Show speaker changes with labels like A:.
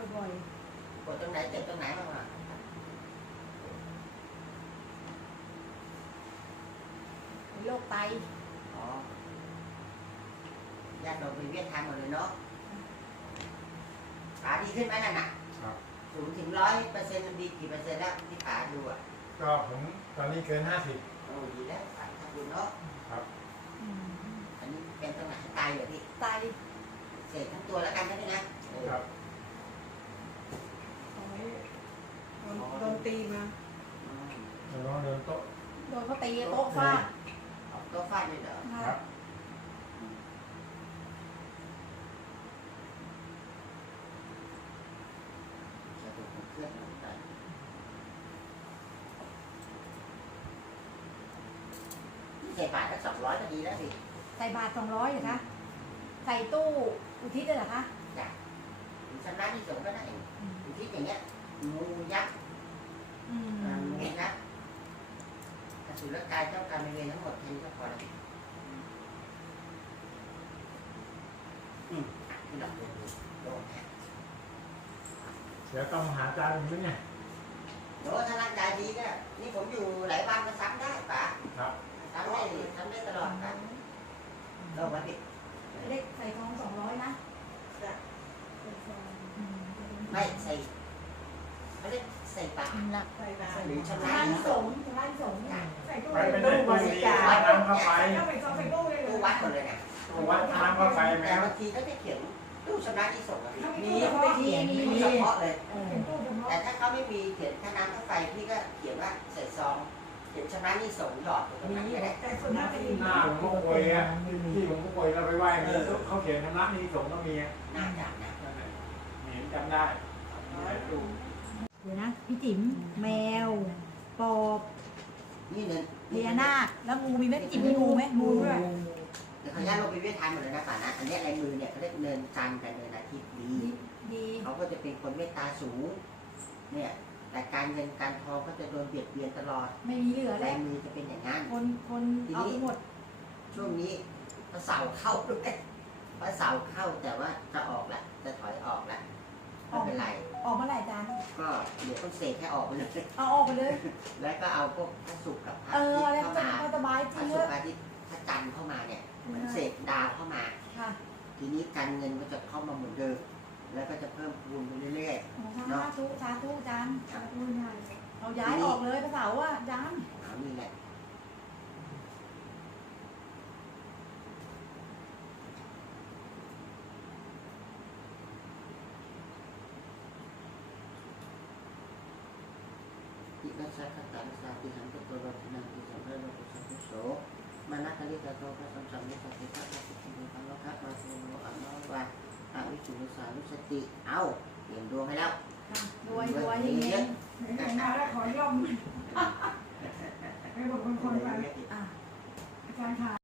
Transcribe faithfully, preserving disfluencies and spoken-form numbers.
A: บ่อย
B: ปวดตรงไหนเจ็บตรงไหนบ้างวะ
A: มีโรคไต
B: อ๋อญาติเราไปเวียนทางหมดเลยเนาะขาดีขึ้นไหมนั่นน่ะสูงถึงร้อยเปอร์เซ็นต์ดีกี่เปอร์เซ็นต์แล้วที่ขาดูอ่ะ
C: ก็ผมตอนนี้เกินห้าสิบ
B: โอ้ดีแล้วขาทำบุญเนาะ
C: ครับ
B: อันนี้เป็นตรงไหนไตเหรอพี่
A: ไต
B: เสร็จทั้งตัวแล้วกันใช่ไหมนะครับ
A: โดนตีมา
C: เราลองเดินโต๊ะ
A: โดนเขาตีโต๊ะฟาด
B: โต๊ะฟาดเลยเหรอ
C: ครับ
B: จะถูกเคลื่อนลงไปใส่บาทก็สองร้อยก็ดีแล้วสิ
A: ใส่บาทสองร้อยเหรอคะใส่ตู้อุทิศเลยเหรอคะ
B: จ้ะชำระที่สงก็ได้อุทิศอย่างเงี้ยงูยักษ์งูยักษ์อสุรกายเจ้ากรรมนายเวรทั้งหมดแค่นี้ก็พอแล้วอืมที่หลังโดนโดนแทง
C: เดี๋ยวต้องหาจานอีกไหมเนี่ย
B: โอ้ถ้าร่างกายดีก็นี่ผมอยู่หลายวันก็ซ้ำได้ป่ะ
C: ครับ
B: ซ้ำได้ซ้ำได้ตลอดครับเราวันนี้
A: เล็กใส่ทองสองร้อยนะ
B: ไม่ใส่ไม่ได้ใส่ปากหรือชำระ
A: ที่
B: สง
A: ชำระที่สง
C: ใส่ตู้ไปเป็นตู้บริจาคน้ำค่าไฟ
B: ตู้วัดหมดเลยนะ
C: ตู้วัดน้ำค่าไฟแม้
B: บางทีก็จะเขียนตู้ชำระที่สงมี
A: ไม่เขียนมี
B: เฉพาะเลยแต่ถ้าเขาไม่มีเขียนค่าน้ำค่าไฟพี่ก็เขียนว่าใส่ซองเขียนชำระที่สงหยอดตรงนั้นก็ได้
A: แต่ส่วนมากจะมี
C: หน้าผมก็ป่วยอ่ะที่ผมก็ป่วยเราไปไหว้เขาเขียนชำระที่สงก็มี
B: น่าจับนะ
C: เห็นจำได้ตู้
A: เดี๋ยวนะพี่จิ๋มแมวปอบ
B: นี่เนิน
A: พญานาคแล้วงูมีไหมพี่จิ๋มมีงูไหมงูด้วย
B: เดี๋ยวขออนุญาตลงไปเวียดนามหมดเลยนะป่านะอันนี้ลายมือเนี่ยเขาเรียกเนินจันทร์กับเนินอาทิตย์ดี
A: ดี
B: เขาก็จะเป็นคนเมตตาสูงเนี่ยแต่การเงินการทองก็จะโดนเบียดเบียนตลอด
A: ไม่มีเหลือแล้
B: ลายวมือจะเป็นอย่างนั้น
A: คนคนเอาหมด
B: ช่วงนี้พระเสาเข้าด้วยพระเสาเข้าแต่ว่าจะออกแล้วจะถอยออกแล้วไม่เป็นไร
A: ออกเมื่อไหร่จาน
B: ก็เดี๋ยวต้องเสกให้ออกไปเลย
A: เอาออกไปเลย
B: แล้วก็เอาพวกพระศุกร์กับพระ
A: อา
B: ทิตย์
A: เข้ามาสบายจ
B: ริงเลยพระศุกร์พระอาทิตย์พระจันทร์เข้ามาเนี่ยมันเสกดาวเข้ามาทีนี้การเงินก็จะเข้ามาเหมือนเดิมแล้วก็จะเพิ่มพูนไปเรื่อย
A: ๆเนาะสาธุสาธุจานเราย้ายออกเลยพระเสาร์อ่ะจาน
B: เอานี่แหละที่นักสักการะสาธิหันตุโรตินังที่สัมภะโลกุสัพพุโสมานะคลิตาโตพระสัมสัมมิสัพพิทักษ์สิทธิมุขังโลกะมาโสโนอันโนวะอาวิจุสานุสติเอาเปลี่ยนดวงให้แล้ว
A: รวยรวยเงี้ย
D: มาแล้วขอย่อมไม่บอกคนคนไปอาจารย์ค่ะ